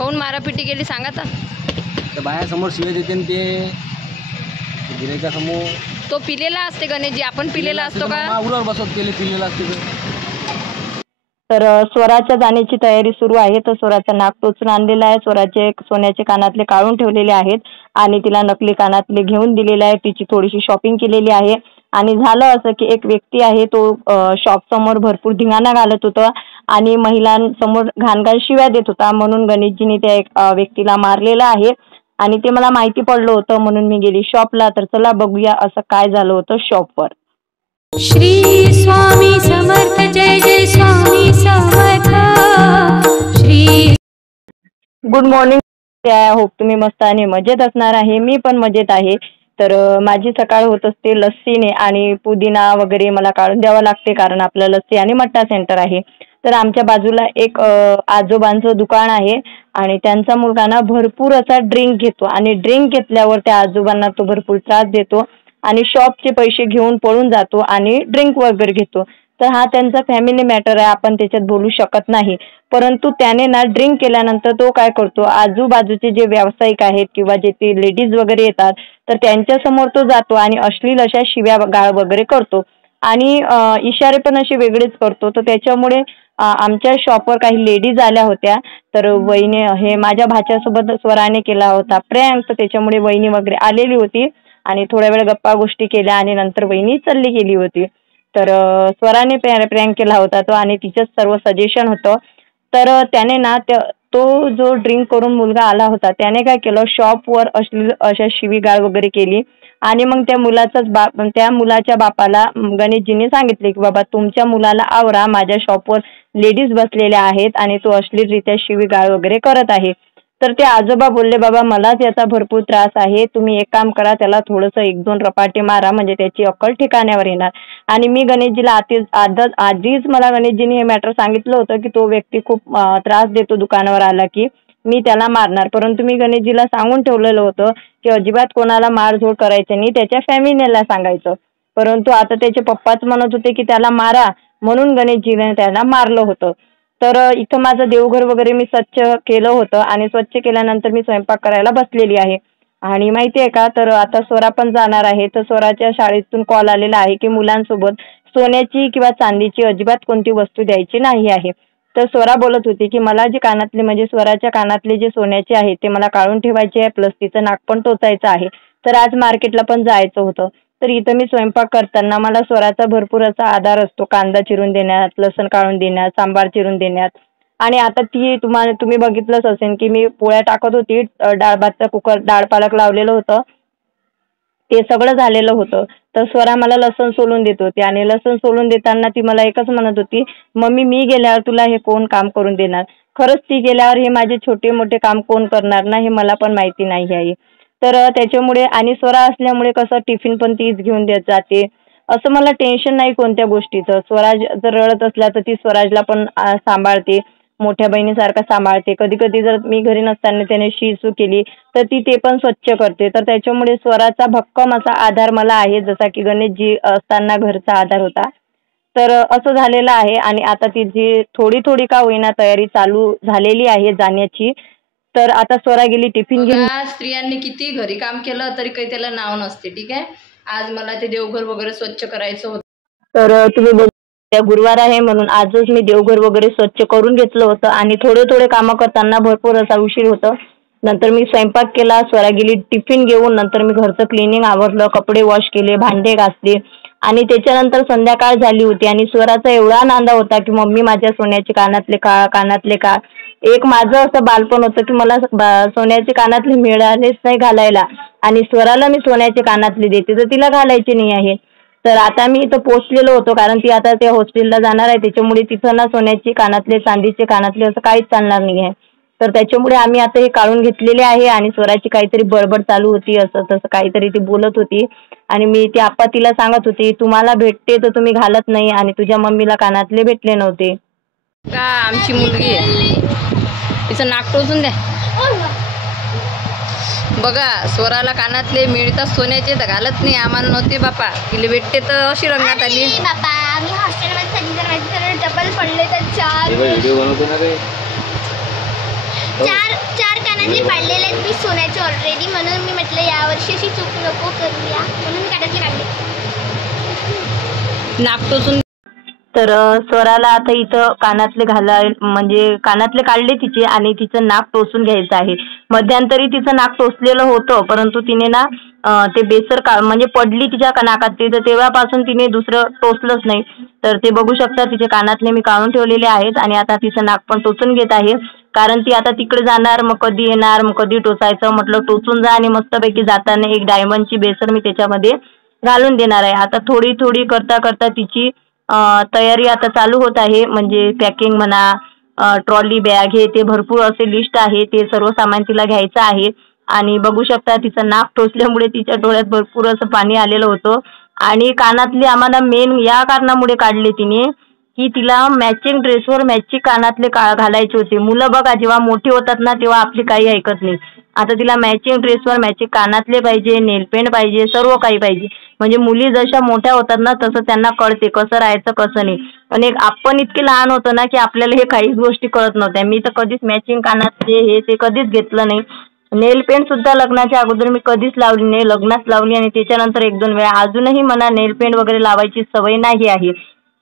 काऊन मारापिटी केली सांगा तर. तर बायासमोर शिवे देते न ते गिऱ्हाईकासमोर. तो पिलेला असते गणेशजी, आपण पिलेला असतो का? मागूवर बसत केले पिलेला असते. तर स्वराच्या जाण्याची तयारी सुरू आहे. तर स्वराचं नाक टोचून आणलेलं आहे, स्वराचे सोन्याचे कानातले काढून ठेवलेले आहेत आणि तिला नकली कानातले घेऊन दिलेले आहे. तिची थोडीशी शॉपिंग केलेली आहे आणि झालं असं की एक व्यक्ती आहे तो शॉप समोर भरपूर धिंगाणा घालत होता आणि महिलांसमोर घाणघाण शिव्या देत होता. म्हणून गणेशजीने त्या एक व्यक्तीला मारलेलं आहे आणि ते मला माहिती पडलं होतं म्हणून मी गेली शॉपला. तर चला बघूया असं काय झालं होतं शॉपवर. श्री स्वामी समर्थ जय जय Swami Samarth Shri. Good morning. I hope तुम्ही मस्त आणि मजेत असणार आहे. मी पण मजेत आहे. तर माझी सकाळ होत असते लस्सीने आणि पुदिना वगैरे मला काढून द्यावं लागते कारण आपलं लस्सी आणि मट्टा सेंटर आहे. तर आमच्या बाजूला एक आजोबांचं दुकान आहे आणि त्यांचा मुलगा ना भरपूर असा ड्रिंक घेतो आणि ड्रिंक घेतल्यावर त्या आजोबांना तो भरपूर त्रास देतो आणि शॉपचे पैसे घेऊन पळून जातो आणि ड्रिंक वगैरे घेतो. तर हा त्यांचा फॅमिली मॅटर आहे, आपण त्याच्यात बोलू शकत नाही. परंतु त्याने ना ड्रिंक केल्यानंतर तो काय करतो, आजूबाजूचे जे व्यावसायिक आहेत किंवा जे ते लेडीज वगैरे येतात तर त्यांच्या समोर तो जातो आणि अश्लील अशा शिव्या गाळ वगैरे करतो आणि इशारे पण असे वेगळेच करतो. तर त्याच्यामुळे आमच्या शॉपवर काही लेडीज आल्या होत्या. तर वहिनी हे माझ्या भाच्यासोबत स्वराने केला होता प्रँक, तर त्याच्यामुळे वहिनी वगैरे आलेली होती आणि थोड्या वेळ गप्पा गोष्टी केल्या आणि नंतर वहिनी चालली गेली होती. तर स्वराने प्रँक केला होता तो आणि तिचंच सर्व सजेशन होतं. तर त्याने ना तो जो ड्रिंक करून मुलगा आला होता त्याने काय केलं, शॉपवर अश्लील अशा शिवीगाळ वगैरे केली आणि मग त्या मुलाच्या बापाला गणेशजीने सांगितले की बाबा तुमच्या मुलाला आवरा, माझ्या शॉपवर लेडीज बसलेल्या आहेत आणि तो अश्लीलरित्या शिवीगाळ वगैरे करत आहे. तर ते आजोबा बोलले बाबा मलाच याचा भरपूर त्रास आहे, तुम्ही एक काम करा त्याला थोडंसं 1-2 रपाटे मारा म्हणजे त्याची अक्कल ठिकाण्यावर येणार. आणि मी गणेशजीला आधीच मला गणेशजीने हे मॅटर सांगितलं होतं की तो व्यक्ती खूप त्रास देतो दुकानावर आला की मी त्याला मारणार. परंतु मी गणेशजीला सांगून ठेवलेलं होतं की अजिबात कोणाला मारझोड करायचं नाही, त्याच्या फॅमिलीला सांगायचं. परंतु आता त्याचे पप्पाच म्हणत होते की त्याला मारा म्हणून गणेशजीने त्याला मारलं होतं. तर इथं माझं देवघर वगैरे मी स्वच्छ केलं होतं आणि स्वच्छ केल्यानंतर मी स्वयंपाक करायला बसलेली आहे आणि माहिती आहे का, तर आता स्वरा पण जाणार आहे. तर स्वराच्या शाळेतून कॉल आलेला आहे की मुलांसोबत सोन्याची किंवा चांदीची अजिबात कोणती वस्तू द्यायची नाही आहे. तर स्वरा बोलत होती की मला जे कानातले म्हणजे स्वराच्या कानातले जे सोन्याचे आहेत ते मला काढून ठेवायचे आहे, प्लस तिचं नाक पण टोचायचं आहे. तर आज मार्केटला पण जायचं होतं. तर इथं मी स्वयंपाक करताना मला स्वराचा भरपूर असा आधार असतो, कांदा चिरून देण्यात, लसण काढून देण्यात, सांबार चिरून देण्यात. आणि आता तुम्ही बघितलंच असेल की मी पोळ्या टाकत होती, डाळ भातचा कुकर डाळ पालक लावलेलं होतं ते सगळं झालेलं होतं. तर स्वरा मला लसण सोलून देत होती आणि लसण सोलून देताना ती मला एकच म्हणत होती, मम्मी मी गेल्यावर तुला हे कोण काम करून देणार. खरंच ती गेल्यावर हे माझे छोटे मोठे काम कोण करणार ना, हे मला पण माहिती नाही आहे. तर त्याच्यामुळे आणि स्वरा असल्यामुळे कसं टिफिन पण तीच घेऊन देत जाते, असं मला टेन्शन नाही कोणत्या गोष्टीचं. स्वराज जर रडत असला तर ती स्वराजला पण सांभाळते, मोठ्या बहिणीसारखा सांभाळते. कधी कधी जर मी घरी नसताना त्याने शी केली तर ती ते पण स्वच्छ करते. तर त्याच्यामुळे स्वराचा भक्कम असा आधार मला आहे, जसा की गणेशजी असताना घरचा आधार होता. तर असं झालेलं आहे आणि आता तिची थोडी का होईना तयारी चालू झालेली आहे जाण्याची. तर आता स्वरा गेली टिफिन घेऊन. स्त्रियांनी किती घरी काम केलं तरी काही त्याला नाव नसते. ठीक आहे, आज मला ते देवघर वगैरे स्वच्छ करायचं होतं. तर तुम्ही गुरुवार आहे म्हणून आजच मी देवघर वगैरे स्वच्छ करून घेतलं होतं आणि थोडे कामं करताना भरपूर असा उशीर होतं. नंतर मी स्वयंपाक केला, स्वरा गेली टिफिन घेऊन. नंतर मी घरचं क्लिनिंग आवरलं, कपडे वॉश केले, भांडे घासले आणि त्याच्यानंतर संध्याकाळ झाली होती आणि स्वराचा एवढा नांदा होता की मम्मी माझ्या सोन्याचे कानातले का. एक माझं असं बालपण होतं की मला सोन्याचे कानातले मिळालेच नाही घालायला आणि स्वराला मी सोन्याचे कानातले देते तर तिला घालायचे नाही आहे. तर आता मी इथं पोहोचलेलो होतो कारण ती आता त्या हॉस्टेलला जाणार आहे, त्याच्यामुळे तिथं ना सोन्याचे कानातले चांदीचे कानातले असं काहीच चालणार नाही आहे. तर त्याच्यामुळे आम्ही आता हे काढून घेतलेले आहे आणि स्वराची काहीतरी बडबड चालू होती, असं तसं काहीतरी ती बोलत होती आणि मी ती आप्पा तिला सांगत होती तुम्हाला भेटते तर तुम्ही घालत नाही आणि तुझ्या मम्मीला कानातले भेटले नव्हते का. आमची मुलगी आहे, तिचं नाक टोचून द्या. बघा स्वराला कानातले मिळतात सोन्याचे तर घालत नाही, आम्हाला नव्हते बापा, तिला भेटते तर अशी रंगात आली. बापा आम्ही हॉस्टेलमध्ये डबल पडले तर 4 व्हिडिओ बनवतो ना रे. चार कानातले पाडलेले आहेत मी सोन्याचे ऑलरेडी, म्हणून मी म्हटलं यावर्षी अशी चूक नको करूया, म्हणून मी कानातले काढले. नाक टोचून. तर स्वराला आता इथं कानातले म्हणजे कानातले काढले तिचे आणि तिचं नाक टोचून घ्यायचं आहे. मध्यंतरी तिचं नाक टोचलेलं होतं, परंतु तिने ना ते बेसर म्हणजे पडली तिच्या नाकात, तर तेव्हापासून तिने दुसरं टोचलंच नाही. तर ते बघू शकता तिचे कानातले मी काढून ठेवलेले आहेत आणि आता तिचं नाक पण टोचून घेत आहे. कारण ती आता तिकडे जाणार, मग कधी येणार, मग कधी टोचायचं. म्हटलं टोचून जा आणि मस्तपैकी जाताना एक डायमंडची बेसर मी त्याच्यामध्ये घालून देणार आहे. आता थोडी थोडी करता करता तिची तयारी आता चालू होत आहे. म्हणजे पॅकिंग म्हणा, ट्रॉली बॅग, हे ते भरपूर असे लिस्ट आहे, ते सर्व सामान तिला घ्यायचं आहे. आणि बघू शकता तिचं नाक टोचल्यामुळे तिच्या डोळ्यात भरपूर असं पाणी आलेलं होतं. आणि कानातले आम्हाला मेन या कारणामुळे काढले तिने की तिला मॅचिंग ड्रेसवर मॅचिंग कानातले घालायचे होते. मुलं बघा जेव्हा मोठी होतात ना तेव्हा आपली काही ऐकत नाही. आता तिला मॅचिंग ड्रेसवर मॅचिंग कानातले पाहिजे, नेलपेंट पाहिजे, सर्व काही पाहिजे. म्हणजे मुली जशा मोठ्या होतात ना तसं त्यांना कळते कसं राहायचं कसं नाही. आणि आपण इतके लहान होतो ना की आपल्याला हे काहीच गोष्टी कळत नव्हत्या. मी तर कधीच मॅचिंग कानातले हे ते कधीच घेतलं नाही. नेल पेंट सुद्धा लग्नाच्या अगोदर मी कधीच लावली नाही, लग्नात लावली आणि त्याच्यानंतर 1-2 वेळा. अजूनही मला नेल पेंट वगैरे लावायची सवय नाही आहे.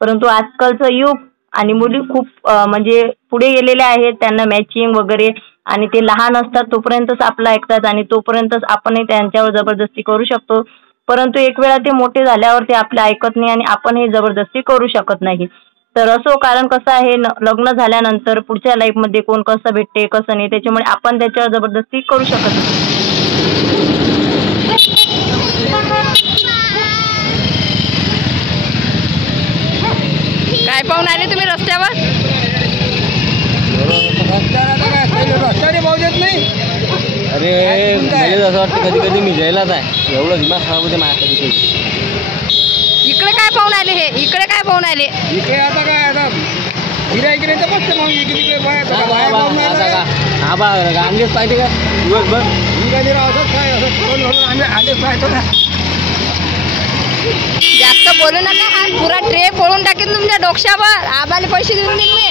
परंतु आजकालचं युग आणि मुली खूप म्हणजे पुढे गेलेल्या आहेत, त्यांना मॅचिंग वगैरे. आणि ते लहान असतात तोपर्यंतच आपलं ऐकतात आणि तोपर्यंतच आपणही त्यांच्यावर जबरदस्ती करू शकतो. परंतु एक वेळा ते मोठे झाल्यावर ते आपलं ऐकत नाही आणि आपण हे जबरदस्ती करू शकत नाही. तर असो, कारण कसं आहे लग्न झाल्यानंतर पुढच्या लाईफमध्ये कोण कसं भेटते कसं नाही, त्याच्यामुळे आपण त्याच्यावर जबरदस्ती करू शकत नाही. काय पाहून आले तुम्ही रस्त्यावर? रस्त्याने भाव देत नाही. अरे मला असं वाटतं कधी कधी मी जायलाच आहे, एवढं दिमाग खराब होते माझ्या कधी. इकडे काय पाहून आले हे? इकडे काय पाहून आले? इकडे आता काय आता गिरायकडे तर बसते मग इकडे अंगेच पाहिजे का दिवसभर असंच काय असं अंगेच पाहायचो का. जास्त बोलू नका, हा पुरा ट्रे फोडून टाकेन तुमच्या डोक्यावर. आबाले पैसे देऊन देईन मी.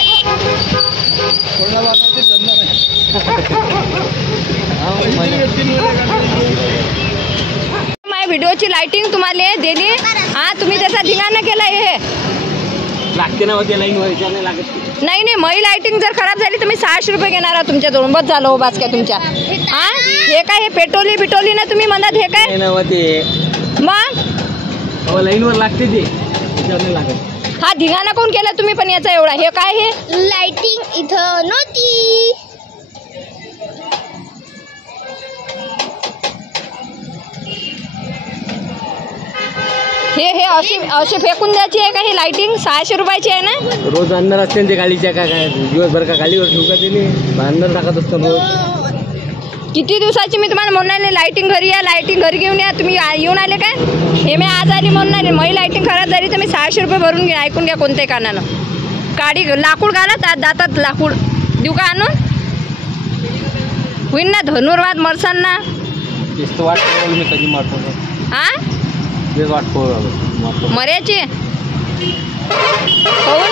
माझ्या व्हिडिओची लाइटिंग तुम्हाला दिली, हा तुम्ही त्याचा धिंगाणा केला. हे लागते ना होते लाईन व्हायच्या नाही लागत. नाही मई लाइटिंग जर खराब झाली तर मी 600 रुपये घेणार आहे तुमच्याजवळून. बस झालं हो बास काय तुमच्या. हा हे काय हे पेटोली ना तुम्ही म्हणत, हे काय मग लाईनवर लागते ते नाही लागत. हा धिंगाणा कोण केला तुम्ही पण याचा एवढा? हे काय हे लाइटिंग इथं नव्हती. हे असे फेकून द्यायची आहे का ही लाइटिंग? 600 रुपयाची आहे ना. रोज आणणार असते ते गाडीच्या काय दिवसभर का गाडीवर ठेवू का ते आणणार टाकत असतो रोज. किती दिवसाची मी तुम्हाला म्हणून आले लाइटिंग घरी या, लाइटिंग घरी घेऊन या. तुम्ही येऊन आले काय? हे मी आज आली म्हणून आले. मग लाइटिंग खराब झाली तर मी 600 रुपये भरून घ्या. ऐकून घ्या कोणत्याही कानानं. गाडी लाकूड घाला दातात, लाकूड देऊ का आणून? होईन ना धनुर्वाद मरसान ना. वाट मी कधी मारतो हा तेच वाट मर्याची होऊन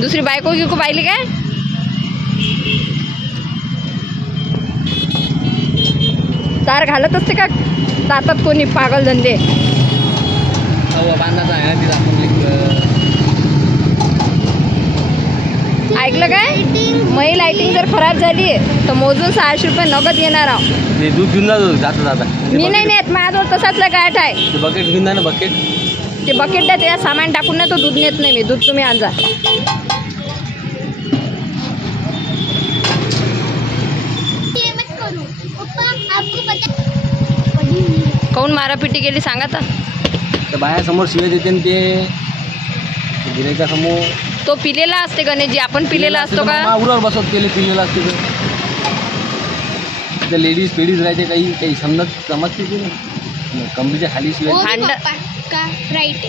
दुसरी बायको गिको पाहिली काय? तार घालत असते का दातात कोणी पागल धंदे? ऐकलं काय? मई लाइटिंग जर खराब झाली तर मोजून 600 रुपये नगद घेणार आहोत. ते दूध घेऊन जाता मी नाही नेत, माझ्याजवळ तसाच गाठ आहे. ते बकेट घेऊन जा ना. बकेट ते बकेट द्या, त्याला सामान टाकून नाही तो दूध नेत नाही मी. दूध तुम्ही आणजा. काऊन मारापिटी केली सांगा तर? बाहेर शिवाय देते ते गिरायच्या समोर. तो पिलेला असते गणेशजी, आपण पिलेला असतो का? उरावर बसत केले पिलेला असते तर लेडीज पेडीज राहते काही समजते की नाही. कंपनीच्या खाली शिवाय राईट.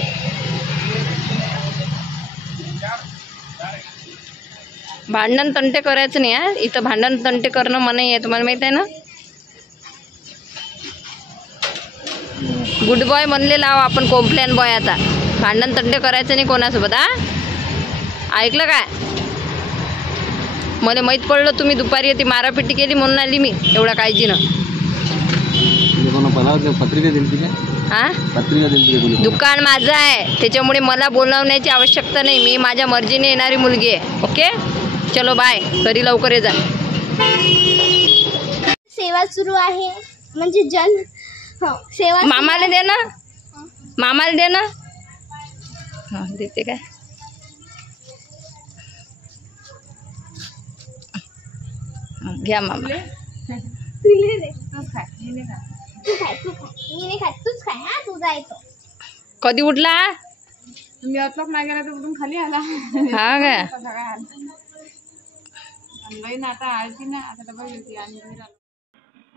भांडण तंटे करायचं नाही. हा इथं भांडण तंटे करणं मनाई आहे, तुम्हाला माहित आहे ना. गुड बॉय म्हणले लाव आपण कॉम्प्लेन बॉय. आता भांडण तंटे करायचं नाही कोणासोबत. हा ऐकलं काय? मला माहीत पडलं तुम्ही दुपारी ती मारापिटी केली म्हणून आली मी एवढ्या काळजीनं. पत्रिका दिली हां पत्रिका दिली दुकान माझं आहे त्याच्यामुळे मला बोलावण्याची आवश्यकता नाही. मी माझ्या मर्जीने येणारी मुलगी आहे. ओके चलो बाय. घरी लवकर ये जा. सेवा सुरू आहे म्हणजे सेवा. मामाला दे ना मामाला दे ना. हां देते काय घ्या मामा. तू खाय मी नाही खात तूच खाय. हा तुझा येतो. कधी उठला मी अतलाच नाही गेला तर उठून खाली आला. हा काय आता आलती ना आता डबल होती आणि घरी आलो.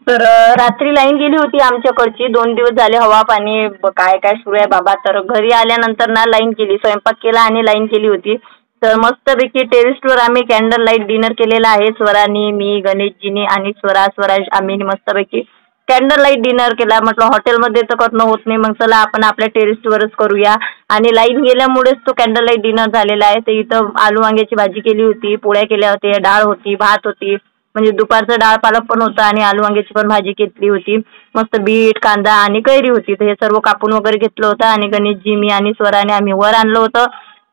तर रात्री लाईन गेली होती आमच्याकडची. 2 दिवस झाले हवा पाणी काय काय सुरू आहे बाबा. तर घरी आल्यानंतर ना लाईन केली. स्वयंपाक केला आणि लाईन केली होती. तर मस्तपैकी टेरेसवर आम्ही कॅन्डल लाईट डिनर केलेला आहे. स्वरानी मी गणेशजीनी आणि स्वराज आम्ही मस्तपैकी कॅन्डल लाईट डिनर केला. म्हटलं हॉटेलमध्ये तर करणं होत नाही मग चला आपण आपल्या टेरेसवरच करूया. आणि लाईन गेल्यामुळेच तो कॅन्डल लाईट डिनर झालेला आहे. तर इथं आलू वांग्याची भाजी केली होती, पोळ्या केल्या होत्या, डाळ होती, भात होती. म्हणजे दुपारचं डाळ पालक पण होतं आणि आलू वांग्याची पण भाजी केली होती. मस्त बीट कांदा आणि कैरी होती. तर हे सर्व कापून वगैरे घेतलं होतं आणि गणेशजी मी आणि स्वराने आम्ही वर आणलं होतं.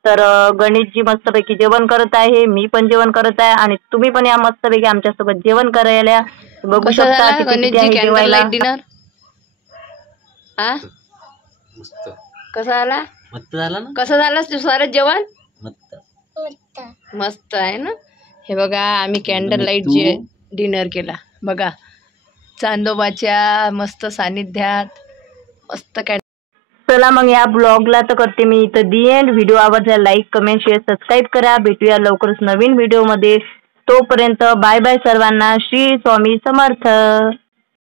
तर गणेशजी मस्तपैकी जेवण करत आहे, मी पण जेवण करत आहे आणि तुम्ही पण या मस्तपैकी आमच्यासोबत जेवण करायला बघू शकता. गणेशजी कॅन्डल लाईट डिनर कसा आला मस्त झाला ना. कसं झालं स्वराज जेवण मस्त मस्त आहे ना. हे बघा आम्ही कॅन्डल लाईट डिनर केला बघा चांदोबाच्या मस्त सानिध्यात मस्त. चला मग या ब्लॉगला तर करते मी इथं दी एंड. व्हिडिओ आवडला लाईक कमेंट शेअर सबस्क्राईब करा. भेटूया लवकरच नवीन व्हिडिओमध्ये. तोपर्यंत बाय बाय सर्वांना. श्री स्वामी समर्थ.